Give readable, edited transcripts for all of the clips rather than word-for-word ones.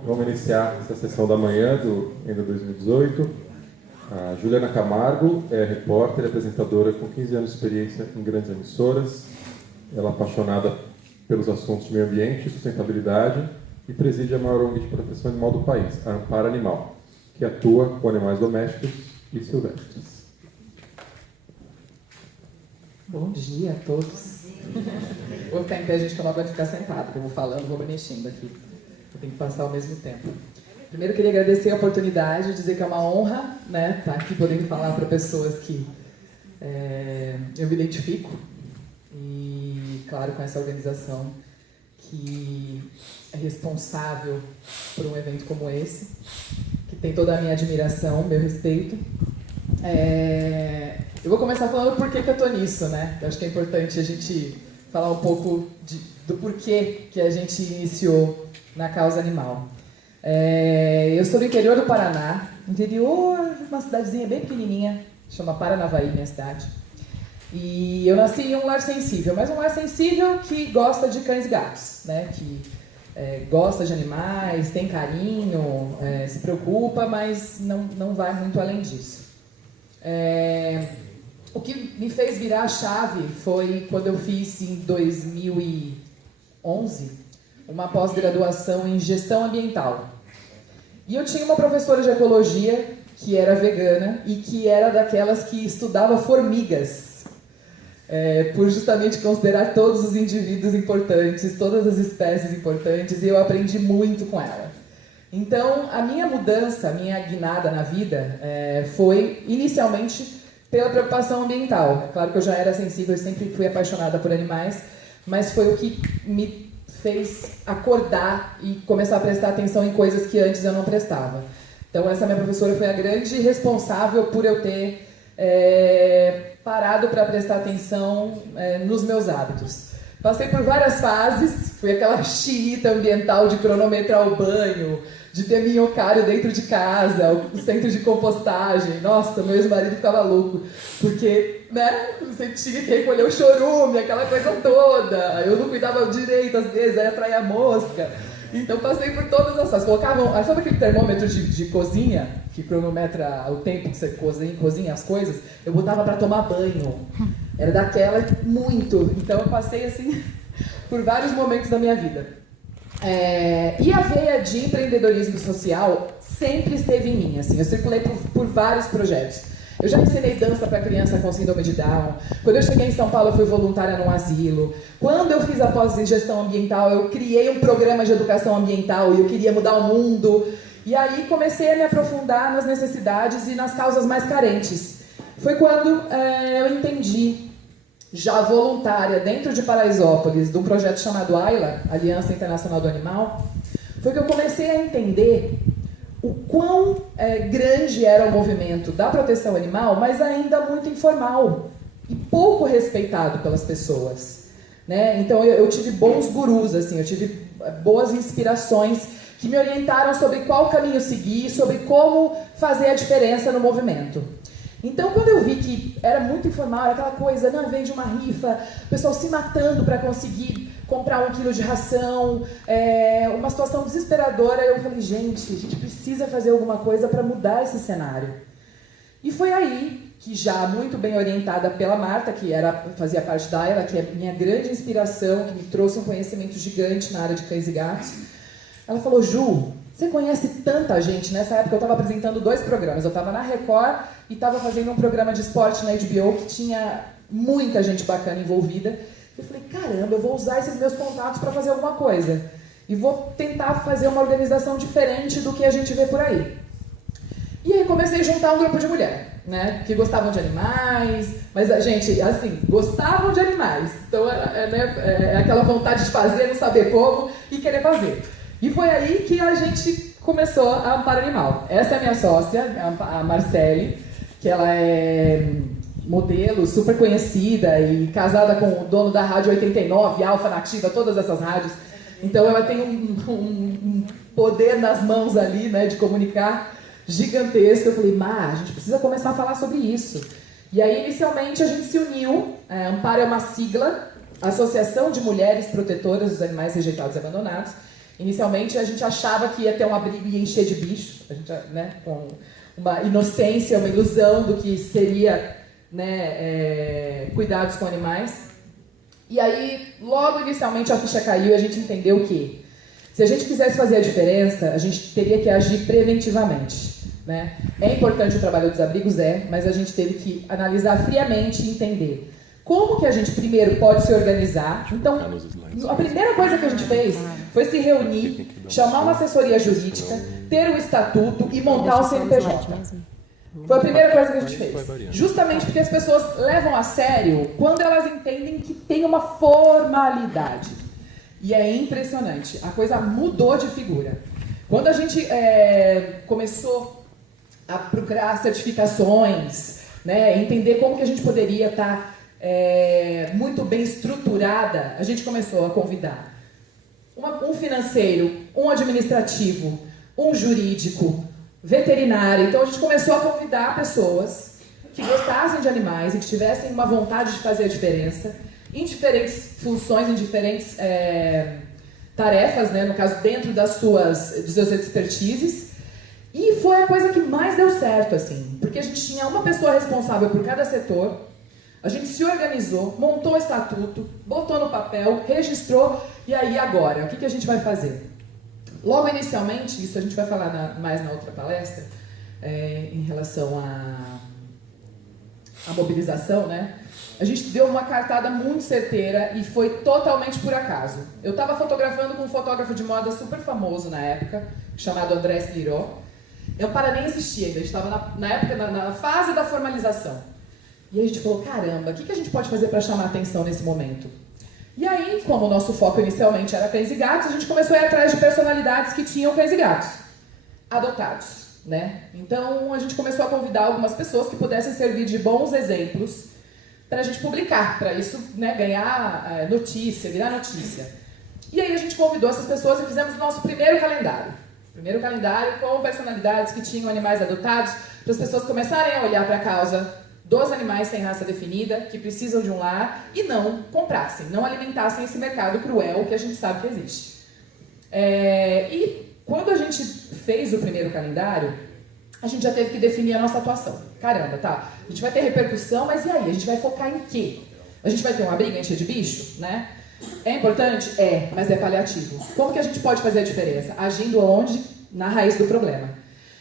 Vamos iniciar essa sessão da manhã do Enda 2018. A Juliana Camargo é repórter e apresentadora com 15 anos de experiência em grandes emissoras. Ela é apaixonada pelos assuntos de meio ambiente e sustentabilidade e preside a maior ONG de proteção animal do país, a Ampara Animal, que atua com animais domésticos e silvestres. Bom dia a todos. Vou ficar em pé, gente, que eu não vou ficar sentada, porque eu vou falando, vou me mexendo aqui. Eu tenho que passar ao mesmo tempo. Primeiro, eu queria agradecer a oportunidade, dizer que é uma honra, né, estar aqui podendo falar para pessoas que eu me identifico. E, claro, com essa organização que é responsável por um evento como esse, que tem toda a minha admiração, meu respeito. Eu vou começar falando por que eu estou nisso, né? Eu acho que é importante a gente falar um pouco do porquê que a gente iniciou na causa animal. Eu sou do interior do Paraná, interior, uma cidadezinha bem pequenininha, chama Paranavaí, minha cidade. E eu nasci em um lar sensível, mas um lar sensível que gosta de cães e gatos, né? Que gosta de animais, tem carinho, se preocupa, mas não vai muito além disso. O que me fez virar a chave foi quando eu fiz, em 2011, uma pós-graduação em gestão ambiental. E eu tinha uma professora de ecologia que era vegana e que era daquelas que estudava formigas, por justamente considerar todos os indivíduos importantes, todas as espécies importantes, e eu aprendi muito com ela. Então, a minha mudança, a minha guinada na vida foi, inicialmente, pela preocupação ambiental. É claro que eu já era sensível e sempre fui apaixonada por animais, mas foi o que me fez acordar e começar a prestar atenção em coisas que antes eu não prestava. Então, essa minha professora foi a grande responsável por eu ter parado para prestar atenção nos meus hábitos. Passei por várias fases, fui aquela xiita ambiental de cronometrar o banho, de ter minhocário dentro de casa, o centro de compostagem. Nossa, meu ex-marido ficava louco, porque, né, você tinha que recolher o chorume, aquela coisa toda. Eu não cuidava direito, às vezes, aí atraía a mosca. Então, passei por todas essas. Colocavam, sabe aquele termômetro de cozinha, que cronometra o tempo que você cozinha as coisas? Eu botava para tomar banho. Era daquela muito. Então, eu passei, assim, por vários momentos da minha vida. E a veia de empreendedorismo social sempre esteve em mim. Assim, eu circulei por vários projetos. Eu já ensinei dança para criança com síndrome de Down. Quando eu cheguei em São Paulo, eu fui voluntária num asilo. Quando eu fiz a pós em gestão ambiental, eu criei um programa de educação ambiental e eu queria mudar o mundo. E aí comecei a me aprofundar nas necessidades e nas causas mais carentes. Foi quando eu entendi, já voluntária, dentro de Paraisópolis, de um projeto chamado AILA, Aliança Internacional do Animal, foi que eu comecei a entender o quão grande era o movimento da proteção animal, mas ainda muito informal e pouco respeitado pelas pessoas, né? Então eu tive bons gurus, assim, eu tive boas inspirações que me orientaram sobre qual caminho seguir, sobre como fazer a diferença no movimento. Então, quando eu vi que era muito informal, era aquela coisa, não, vem de uma rifa, o pessoal se matando para conseguir comprar 1 quilo de ração, uma situação desesperadora, eu falei, gente, a gente precisa fazer alguma coisa para mudar esse cenário. E foi aí que, já muito bem orientada pela Marta, que fazia parte da AILA, que é minha grande inspiração, que me trouxe um conhecimento gigante na área de cães e gatos, ela falou, Ju, você conhece tanta gente? Nessa época eu estava apresentando 2 programas. Eu estava na Record e estava fazendo um programa de esporte na HBO que tinha muita gente bacana envolvida. Eu falei, caramba, eu vou usar esses meus contatos para fazer alguma coisa. E vou tentar fazer uma organização diferente do que a gente vê por aí. E aí comecei a juntar um grupo de mulheres, né, que gostavam de animais, mas a gente, assim, gostavam de animais. Então é aquela vontade de fazer, não saber como e querer fazer. E foi aí que a gente começou a Ampara Animal. Essa é a minha sócia, a Marcele, que ela é modelo, super conhecida e casada com o dono da Rádio 89, Alfa Nativa, todas essas rádios. Então ela tem um poder nas mãos ali, né, de comunicar gigantesco. Eu falei, a gente precisa começar a falar sobre isso. E aí, inicialmente, a gente se uniu. Ampara é uma sigla, Associação de Mulheres Protetoras dos Animais Rejeitados e Abandonados. Inicialmente a gente achava que ia ter um abrigo e ia encher de bicho, a gente, né, com uma inocência, uma ilusão do que seria, né, cuidados com animais. E aí, logo inicialmente a ficha caiu e a gente entendeu que se a gente quisesse fazer a diferença, a gente teria que agir preventivamente. Né? É importante o trabalho dos abrigos, mas a gente teve que analisar friamente e entender como que a gente primeiro pode se organizar. Então, a primeira coisa que a gente fez foi se reunir, chamar uma assessoria jurídica, ter um estatuto e montar o CNPJ. Foi a primeira coisa que a gente fez. Justamente porque as pessoas levam a sério quando elas entendem que tem uma formalidade. E é impressionante, a coisa mudou de figura. Quando a gente começou a procurar certificações, né, entender como que a gente poderia estar muito bem estruturada, a gente começou a convidar um financeiro, um administrativo, um jurídico, veterinário. Então a gente começou a convidar pessoas que gostassem de animais e que tivessem uma vontade de fazer a diferença em diferentes funções, em diferentes tarefas, né, no caso dentro dos seus expertises. E foi a coisa que mais deu certo, assim, porque a gente tinha uma pessoa responsável por cada setor, a gente se organizou, montou o estatuto, botou no papel, registrou, e aí agora, o que a gente vai fazer? Logo inicialmente, isso a gente vai falar mais na outra palestra, em relação à mobilização, né? A gente deu uma cartada muito certeira e foi totalmente por acaso. Eu estava fotografando com um fotógrafo de moda super famoso na época, chamado André Spiró. Eu nem existia ainda, a gente estava na época, na fase da formalização. E a gente falou, caramba, o que a gente pode fazer para chamar a atenção nesse momento? E aí, como o nosso foco inicialmente era cães e gatos, a gente começou a ir atrás de personalidades que tinham cães e gatos adotados, né? Então, a gente começou a convidar algumas pessoas que pudessem servir de bons exemplos para a gente publicar, para isso, né, ganhar notícia, virar notícia. E aí a gente convidou essas pessoas e fizemos o nosso primeiro calendário. Primeiro calendário com personalidades que tinham animais adotados, para as pessoas começarem a olhar para a causa dos animais sem raça definida, que precisam de um lar, e não comprassem, não alimentassem esse mercado cruel que a gente sabe que existe. E quando a gente fez o primeiro calendário, a gente já teve que definir a nossa atuação. Caramba, tá, a gente vai ter repercussão, mas e aí? A gente vai focar em quê? A gente vai ter uma briga encher de bicho, né? É importante? Mas é paliativo. Como que a gente pode fazer a diferença? Agindo onde? Na raiz do problema.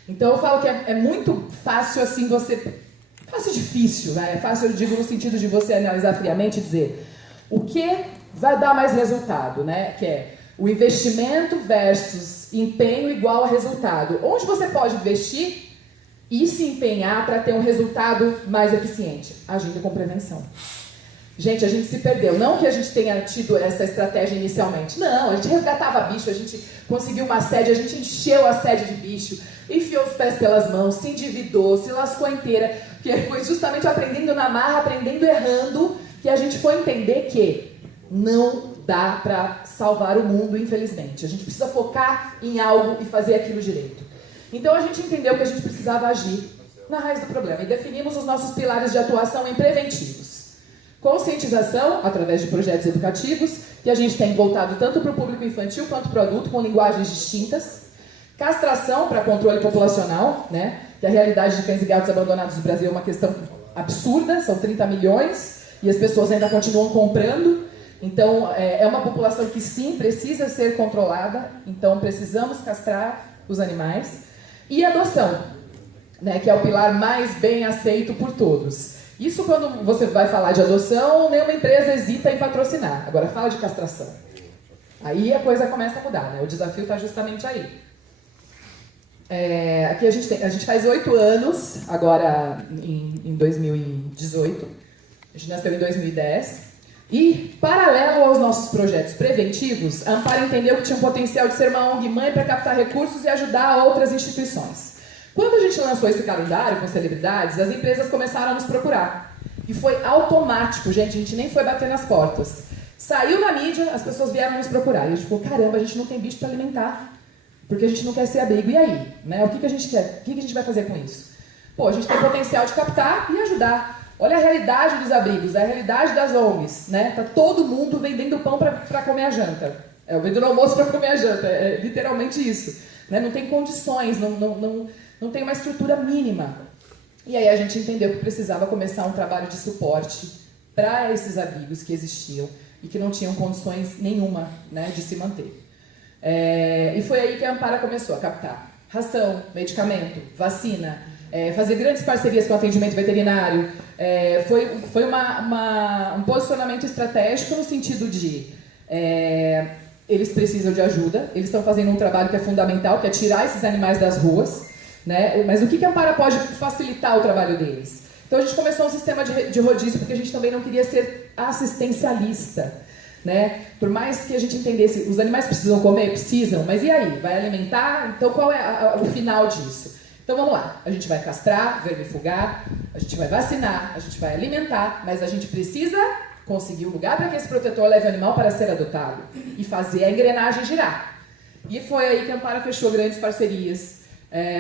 Então eu falo que é muito fácil assim você... Fácil e difícil, né? É fácil, eu digo, no sentido de você analisar friamente e dizer o que vai dar mais resultado, né? Que é o investimento versus empenho igual a resultado. Onde você pode investir e se empenhar para ter um resultado mais eficiente? Agindo com prevenção. Gente, a gente se perdeu. Não que a gente tenha tido essa estratégia inicialmente. Não, a gente resgatava bicho, a gente conseguiu uma sede, a gente encheu a sede de bicho, enfiou os pés pelas mãos, se endividou, se lascou inteira. Porque foi justamente aprendendo na marra, aprendendo errando, que a gente foi entender que não dá para salvar o mundo, infelizmente. A gente precisa focar em algo e fazer aquilo direito. Então a gente entendeu que a gente precisava agir na raiz do problema e definimos os nossos pilares de atuação em preventivos. Conscientização, através de projetos educativos, que a gente tem voltado tanto para o público infantil quanto para o adulto, com linguagens distintas. Castração para controle populacional, né? Que a realidade de cães e gatos abandonados no Brasil é uma questão absurda, são 30 milhões, e as pessoas ainda continuam comprando. Então, é uma população que sim, precisa ser controlada, então precisamos castrar os animais. E adoção, né? Que é o pilar mais bem aceito por todos. Isso quando você vai falar de adoção, nenhuma empresa hesita em patrocinar. Agora fala de castração. Aí a coisa começa a mudar, né? O desafio está justamente aí. Aqui a gente faz 8 anos, agora em 2018. A gente nasceu em 2010. E, paralelo aos nossos projetos preventivos, a Amparo entendeu que tinha um potencial de ser uma ONG-mãe para captar recursos e ajudar outras instituições. Quando a gente lançou esse calendário com celebridades, as empresas começaram a nos procurar. E foi automático, gente, a gente nem foi bater nas portas. Saiu na mídia, as pessoas vieram nos procurar. E a gente falou, caramba, a gente não tem bicho para alimentar, porque a gente não quer ser abrigo. E aí? Né? O que a gente quer? O que a gente vai fazer com isso? Pô, a gente tem potencial de captar e ajudar. Olha a realidade dos abrigos, a realidade das ONGs, né? Tá todo mundo vendendo pão para comer a janta. Eu venho no almoço para comer a janta, é literalmente isso. Né? Não tem condições, não tem uma estrutura mínima. E aí a gente entendeu que precisava começar um trabalho de suporte para esses abrigos que existiam e que não tinham condições nenhuma, né, de se manter. E foi aí que a Ampara começou a captar ração, medicamento, vacina, fazer grandes parcerias com o atendimento veterinário. Foi um posicionamento estratégico no sentido de eles precisam de ajuda, eles estão fazendo um trabalho que é fundamental, que é tirar esses animais das ruas, né? Mas o que a Ampara pode facilitar o trabalho deles? Então a gente começou um sistema de rodízio, porque a gente também não queria ser assistencialista. Né? Por mais que a gente entendesse, os animais precisam comer? Precisam, mas e aí? Vai alimentar? Então qual é o final disso? Então vamos lá, a gente vai castrar, vermifugar, a gente vai vacinar, a gente vai alimentar, mas a gente precisa conseguir um lugar para que esse protetor leve o animal para ser adotado e fazer a engrenagem girar. E foi aí que a Ampara fechou grandes parcerias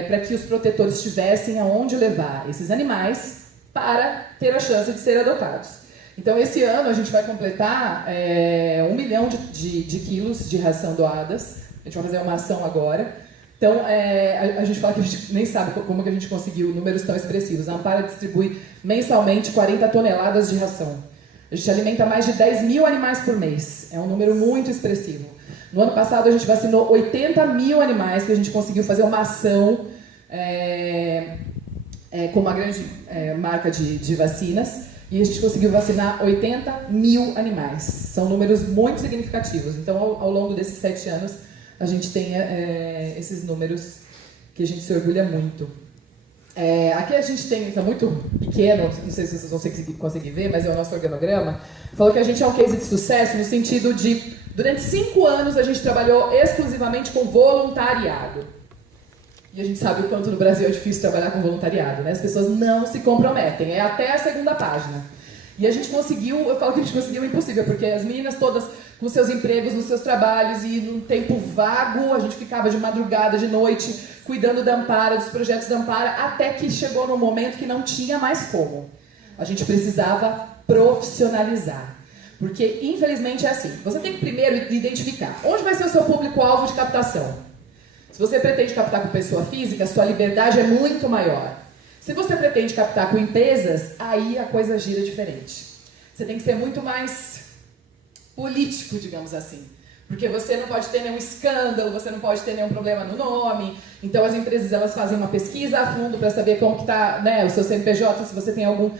para que os protetores tivessem aonde levar esses animais para ter a chance de serem adotados. Então, esse ano a gente vai completar 1 milhão de quilos de ração doadas. A gente vai fazer uma ação agora. Então, a gente fala que a gente nem sabe como que a gente conseguiu números tão expressivos. A Ampara distribui mensalmente 40 toneladas de ração. A gente alimenta mais de 10 mil animais por mês. É um número muito expressivo. No ano passado, a gente vacinou 80 mil animais, que a gente conseguiu fazer uma ação com uma grande marca de vacinas. E a gente conseguiu vacinar 80 mil animais. São números muito significativos. Então, ao longo desses 7 anos, a gente tem esses números que a gente se orgulha muito. Aqui a gente tem, está muito pequeno, não sei se vocês vão conseguir ver, mas é o nosso organograma. Falou que a gente é um case de sucesso no sentido de, durante 5 anos, a gente trabalhou exclusivamente com voluntariado. E a gente sabe o quanto no Brasil é difícil trabalhar com voluntariado, né? As pessoas não se comprometem, é até a 2ª página. E a gente conseguiu, eu falo que a gente conseguiu o impossível, porque as meninas todas com seus empregos, nos seus trabalhos, e num tempo vago, a gente ficava de madrugada, de noite, cuidando da Ampara, dos projetos da Ampara, até que chegou num momento que não tinha mais como. A gente precisava profissionalizar. Porque, infelizmente, é assim, você tem que primeiro identificar onde vai ser o seu público-alvo de captação. Se você pretende captar com pessoa física, sua liberdade é muito maior. Se você pretende captar com empresas, aí a coisa gira diferente. Você tem que ser muito mais político, digamos assim. Porque você não pode ter nenhum escândalo, você não pode ter nenhum problema no nome. Então as empresas elas fazem uma pesquisa a fundo para saber como que está, né, o seu CNPJ, se você tem algo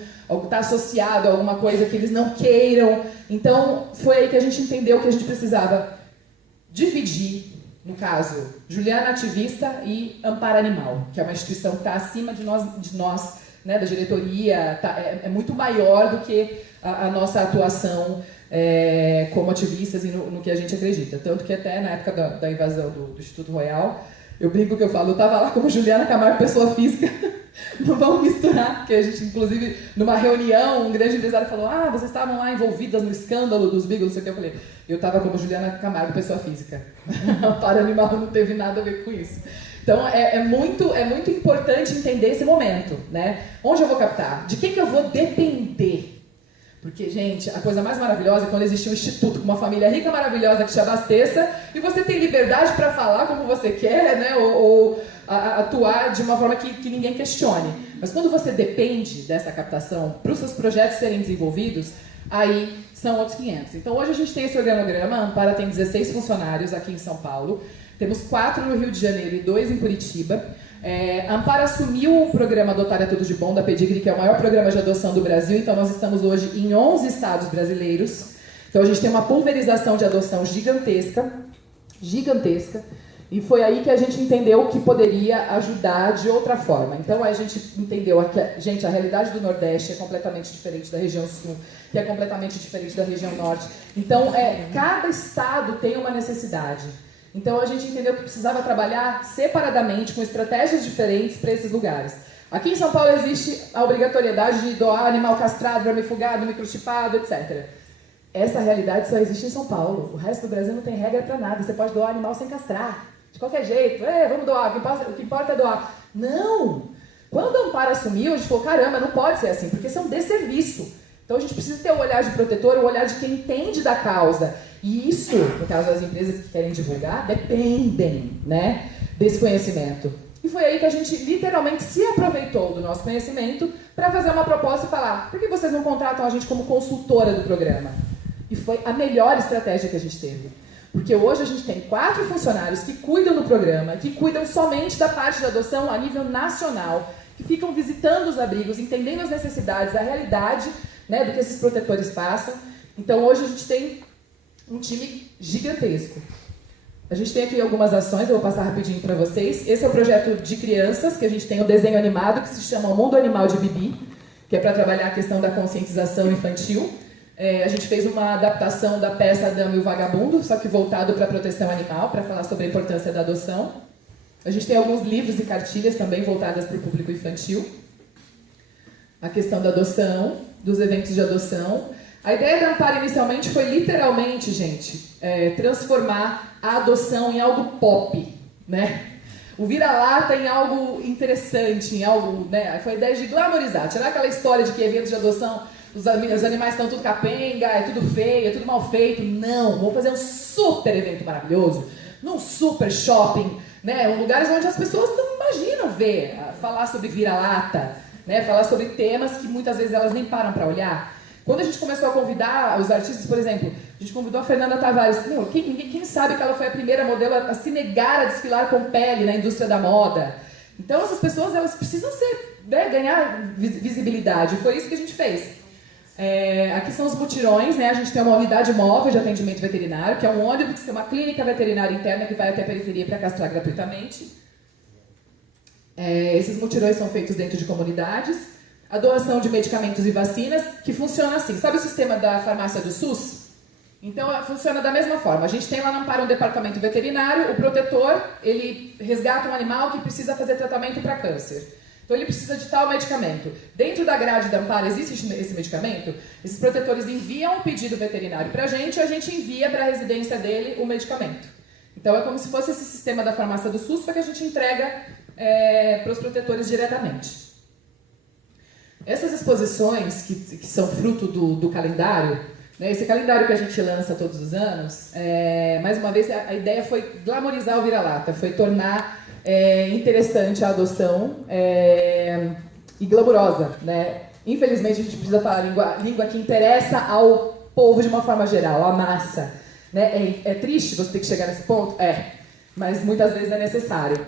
está associado a alguma coisa que eles não queiram. Então foi aí que a gente entendeu que a gente precisava dividir. No caso, Juliana Ativista e Ampara Animal, que é uma instituição que está acima de nós né, da diretoria, é muito maior do que a nossa atuação como ativistas e no que a gente acredita. Tanto que até na época da invasão do Instituto Royal, eu brinco que eu falo, eu estava lá como Juliana Camargo, pessoa física, não vamos misturar, porque a gente, inclusive, numa reunião, um grande empresário falou, vocês estavam lá envolvidas no escândalo dos Beagles, não sei o que, eu falei, eu estava como Juliana Camargo, pessoa física. Para animal não teve nada a ver com isso. Então, é muito importante entender esse momento, né? Onde eu vou captar? De que eu vou depender? Porque, gente, a coisa mais maravilhosa é quando existe um instituto com uma família rica, maravilhosa, que te abasteça, e você tem liberdade para falar como você quer, né? Ou atuar de uma forma que ninguém questione. Mas quando você depende dessa captação para os seus projetos serem desenvolvidos, aí são outros 500. Então, hoje a gente tem esse organograma, a Ampara tem 16 funcionários aqui em São Paulo, temos 4 no Rio de Janeiro e 2 em Curitiba. A Ampara assumiu o programa Adotar é Tudo de Bom, da Pedigree, que é o maior programa de adoção do Brasil, então nós estamos hoje em 11 estados brasileiros. Então a gente tem uma pulverização de adoção gigantesca, e foi aí que a gente entendeu que poderia ajudar de outra forma. Então a gente entendeu que a realidade do Nordeste é completamente diferente da região Sul, que é completamente diferente da região Norte. Então cada estado tem uma necessidade. Então a gente entendeu que precisava trabalhar separadamente, com estratégias diferentes para esses lugares. Aqui em São Paulo existe a obrigatoriedade de doar animal castrado, vermifugado, microchipado, etc. Essa realidade só existe em São Paulo. O resto do Brasil não tem regra para nada. Você pode doar animal sem castrar. De qualquer jeito. Vamos doar, o que importa é doar. Não! Quando a Ampara assumiu, a gente falou, caramba, não pode ser assim, porque isso é um desserviço. Então a gente precisa ter o olhar de protetor, o olhar de quem entende da causa. E isso, no caso das empresas que querem divulgar, dependem, né, desse conhecimento. E foi aí que a gente literalmente se aproveitou do nosso conhecimento para fazer uma proposta e falar: por que vocês não contratam a gente como consultora do programa? E foi a melhor estratégia que a gente teve. Porque hoje a gente tem 4 funcionários que cuidam do programa, que cuidam somente da parte da adoção a nível nacional, que ficam visitando os abrigos, entendendo as necessidades, a realidade, né, do que esses protetores passam. Então hoje a gente tem um time gigantesco. A gente tem aqui algumas ações, eu vou passar rapidinho para vocês. Esse é o projeto de crianças, que a gente tem o desenho animado, que se chama O Mundo Animal de Bibi, que é para trabalhar a questão da conscientização infantil. A gente fez uma adaptação da peça A Dama e o Vagabundo, só que voltado para a proteção animal, para falar sobre a importância da adoção. A gente tem alguns livros e cartilhas também voltadas para o público infantil. A questão da adoção, dos eventos de adoção. A ideia da Amparo inicialmente foi literalmente, gente, transformar a adoção em algo pop, né? O vira-lata em algo interessante, em algo, né? Foi a ideia de glamorizar, tirar aquela história de que eventos de adoção, os animais estão tudo capenga, é tudo feio, é tudo mal feito. Não, vamos fazer um super evento maravilhoso, num super shopping, né? Lugares onde as pessoas não imaginam ver, falar sobre vira-lata, né? Falar sobre temas que muitas vezes elas nem param para olhar. Quando a gente começou a convidar os artistas, por exemplo, a gente convidou a Fernanda Tavares. Quem sabe que ela foi a primeira modelo a se negar a desfilar com pele na indústria da moda? Então essas pessoas elas precisam ser, né, ganhar visibilidade. Foi isso que a gente fez. Aqui são os mutirões, né? A gente tem uma unidade móvel de atendimento veterinário, que é um ônibus, que tem uma clínica veterinária interna que vai até a periferia para castrar gratuitamente. Esses mutirões são feitos dentro de comunidades. A doação de medicamentos e vacinas, que funciona assim. Sabe o sistema da farmácia do SUS? Então, funciona da mesma forma. A gente tem lá no Amparo um departamento veterinário, o protetor, ele resgata um animal que precisa fazer tratamento para câncer. Então, ele precisa de tal medicamento. Dentro da grade da Amparo existe esse medicamento? Esses protetores enviam um pedido veterinário para a gente envia para a residência dele o medicamento. Então, é como se fosse esse sistema da farmácia do SUS, só que a gente entrega para os protetores diretamente. Essas exposições, que são fruto do calendário, né, esse calendário que a gente lança todos os anos, mais uma vez, a ideia foi glamorizar o vira-lata, foi tornar interessante a adoção e glamurosa, né? Infelizmente, a gente precisa falar língua que interessa ao povo de uma forma geral, à massa. Né? É triste você ter que chegar nesse ponto? Mas muitas vezes é necessário.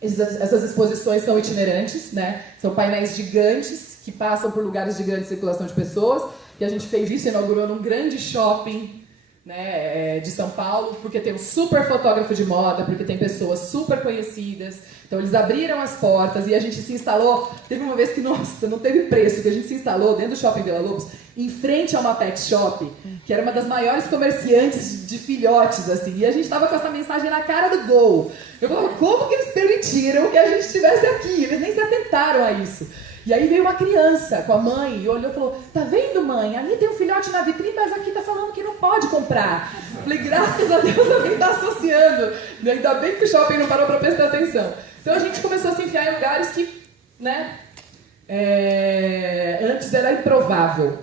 Essas exposições são itinerantes, né? São painéis gigantes que passam por lugares de grande circulação de pessoas. E a gente fez isso, inaugurou num grande shopping, né, de São Paulo, porque tem um super fotógrafo de moda, porque tem pessoas super conhecidas. Então eles abriram as portas e a gente se instalou. Teve uma vez que, nossa, não teve preço, que a gente se instalou dentro do Shopping Vila Lobos, em frente a uma pet shop, que era uma das maiores comerciantes de filhotes, assim. E a gente estava com essa mensagem na cara do gol. Eu falava, como que eles permitiram que a gente estivesse aqui? Eles nem se atentaram a isso. E aí veio uma criança com a mãe e olhou e falou, tá vendo, mãe? Ali tem um filhote na vitrine, mas aqui tá falando que não pode comprar. Falei, graças a Deus alguém tá associando. Ainda bem que o shopping não parou para prestar atenção. Então a gente começou a se enfiar em lugares que, né, antes era improvável.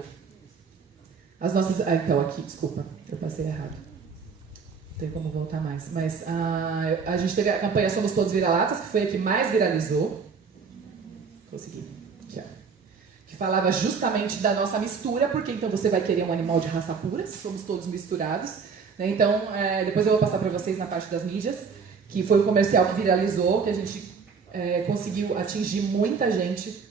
As nossas... então, aqui, desculpa, eu passei errado. Não tem como voltar mais. Mas a gente teve a campanha Somos Todos Vira-Latas, que foi a que mais viralizou. Consegui. Que falava justamente da nossa mistura, porque então você vai querer um animal de raça pura, somos todos misturados. Né? Então, depois eu vou passar para vocês na parte das mídias, que foi o comercial que viralizou, que a gente conseguiu atingir muita gente.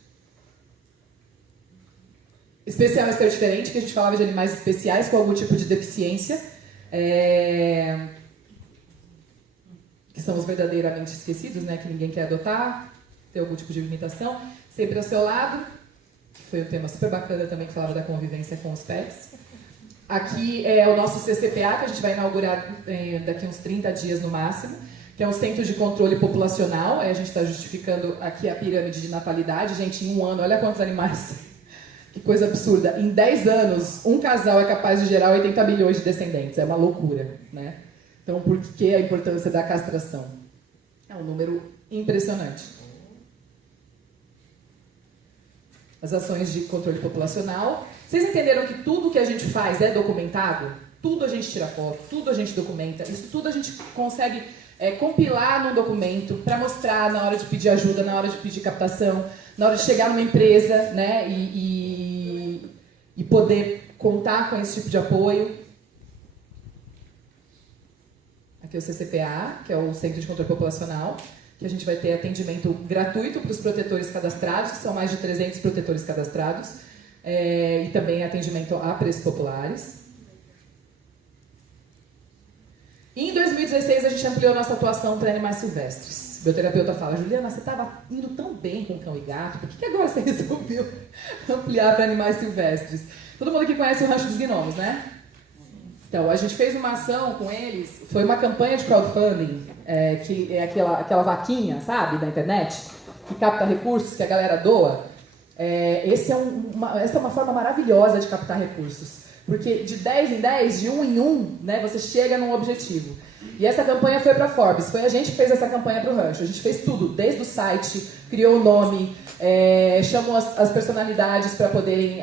Especial é ser diferente, que a gente falava de animais especiais com algum tipo de deficiência, que são os verdadeiramente esquecidos, né? Que ninguém quer adotar, ter algum tipo de limitação. Sempre ao seu lado. Foi um tema super bacana também, que falava da convivência com os pets. Aqui é o nosso CCPA, que a gente vai inaugurar daqui uns 30 dias no máximo, que é um centro de controle populacional. A gente está justificando aqui a pirâmide de natalidade. Gente, em um ano, olha quantos animais. Que coisa absurda. Em 10 anos, um casal é capaz de gerar 80 milhões de descendentes. É uma loucura, né? Então, por que a importância da castração? É um número impressionante. As ações de controle populacional. Vocês entenderam que tudo que a gente faz é documentado? tudo a gente tira foto, tudo a gente documenta, isso tudo a gente consegue compilar num documento para mostrar na hora de pedir ajuda, na hora de pedir captação, na hora de chegar numa empresa, né, e poder contar com esse tipo de apoio. Aqui é o CCPA, que é o Centro de Controle Populacional, que a gente vai ter atendimento gratuito para os protetores cadastrados, que são mais de 300 protetores cadastrados, e também atendimento a preços populares. E em 2016 a gente ampliou nossa atuação para animais silvestres. Meu terapeuta fala, Juliana, você estava indo tão bem com cão e gato, por que agora você resolveu ampliar para animais silvestres? Todo mundo aqui conhece o Rancho dos Gnomos, né? Então, a gente fez uma ação com eles, foi uma campanha de crowdfunding, que é aquela vaquinha, sabe, da internet, que capta recursos, que a galera doa. Essa é uma forma maravilhosa de captar recursos, porque de 10 em 10, de 1 em 1, né, você chega num objetivo. E essa campanha foi para a Forbes, foi a gente que fez essa campanha para o Rancho. A gente fez tudo, desde o site, criou o nome, chamou as personalidades para poderem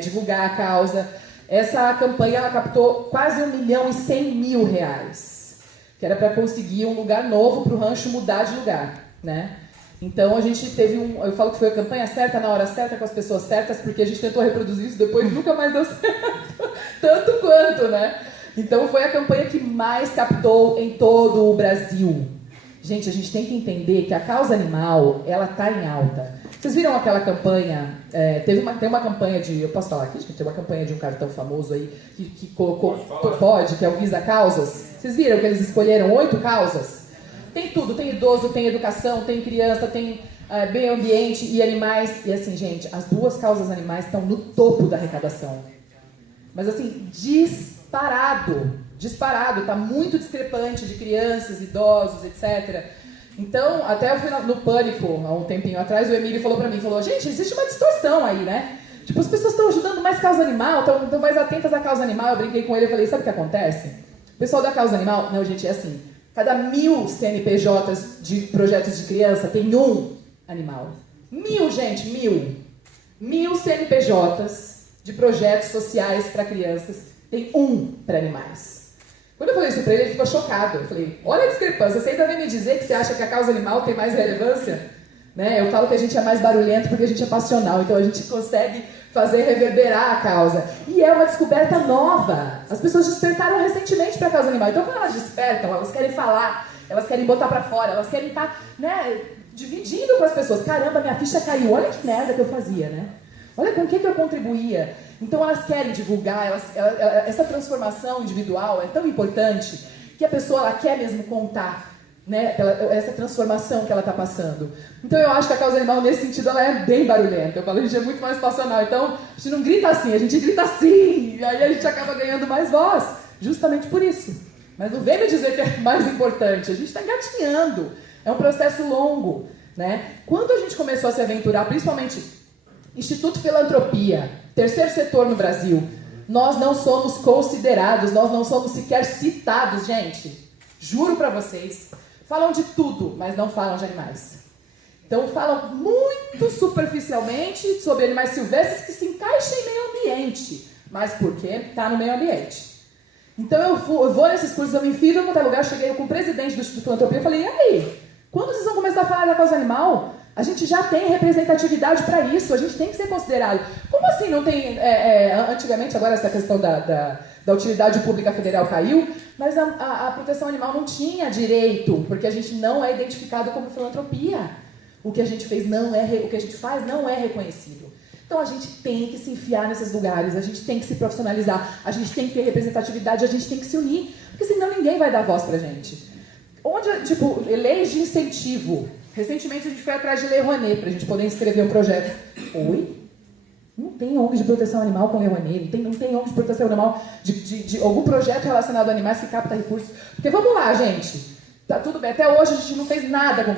divulgar a causa. Essa campanha ela captou quase R$1.100.000, que era para conseguir um lugar novo para o rancho mudar de lugar, né? Então a gente teve eu falo que foi a campanha certa, na hora certa, com as pessoas certas, porque a gente tentou reproduzir isso, depois nunca mais deu certo, tanto quanto, né? Então foi a campanha que mais captou em todo o Brasil. Gente, a gente tem que entender que a causa animal, ela está em alta. Vocês viram aquela campanha, tem uma campanha de, eu posso falar aqui, tem uma campanha de um cartão famoso aí, que colocou, que é o Visa Causas. Vocês viram que eles escolheram 8 causas? Tem tudo, tem idoso, tem educação, tem criança, tem meio ambiente e animais. E assim, gente, as 2 causas animais estão no topo da arrecadação. Mas assim, disparado, está muito discrepante de crianças, idosos, etc. Então, até no Pânico, há um tempinho atrás, o Emílio falou pra mim, gente, existe uma distorção aí, né? Tipo, as pessoas estão ajudando mais causa animal, estão mais atentas à causa animal. Eu brinquei com ele e falei, sabe o que acontece? O pessoal da causa animal, não, gente, é assim, cada 1000 CNPJs de projetos de criança tem um animal. 1000, gente, 1000. 1000 CNPJs de projetos sociais para crianças tem um para animais. Quando eu falei isso pra ele ficou chocado. Eu falei, olha a discrepância, você ainda vem me dizer que você acha que a causa animal tem mais relevância? Né? Eu falo que a gente é mais barulhento porque a gente é passional, então a gente consegue fazer reverberar a causa. E é uma descoberta nova. As pessoas despertaram recentemente para a causa animal. Então quando elas despertam, elas querem falar, elas querem botar para fora, elas querem estar, né, dividindo com as pessoas. Caramba, minha ficha caiu, olha que merda que eu fazia, né? Olha com o que eu contribuía. Então elas querem divulgar, essa transformação individual é tão importante que a pessoa ela quer mesmo contar, né, essa transformação que ela está passando. Então eu acho que a causa animal, nesse sentido, ela é bem barulhenta. Eu falo, a gente é muito mais passional. Então a gente não grita assim, a gente grita assim. E aí a gente acaba ganhando mais voz, justamente por isso. Mas não vem me dizer que é mais importante, a gente está engatinhando. É um processo longo, né? Quando a gente começou a se aventurar, principalmente Instituto Filantropia, terceiro setor no Brasil, nós não somos considerados, nós não somos sequer citados, gente. Juro pra vocês. Falam de tudo, mas não falam de animais. Então falam muito superficialmente sobre animais silvestres que se encaixam em meio ambiente. Mas por quê? Tá no meio ambiente. Então eu vou nesses cursos, eu me enfio em qualquer lugar, cheguei com o presidente do Instituto Filantropia e falei, e aí, quando vocês vão começar a falar da causa animal? A gente já tem representatividade para isso, a gente tem que ser considerado. Como assim não tem... antigamente, agora essa questão da utilidade pública federal caiu, mas a proteção animal não tinha direito, porque a gente não é identificado como filantropia. O que a gente fez o que a gente faz não é reconhecido. Então a gente tem que se enfiar nesses lugares, a gente tem que se profissionalizar, a gente tem que ter representatividade, a gente tem que se unir, porque senão ninguém vai dar voz pra gente. Leis de incentivo. Recentemente a gente foi atrás de Lei Rouanet para a gente poder inscrever um projeto. Oi? Não tem ONG de proteção animal com Lei Rouanet, não tem ONG de proteção animal de algum projeto relacionado a animais que capta recursos. Porque vamos lá, gente. Tá tudo bem. Até hoje a gente não fez nada com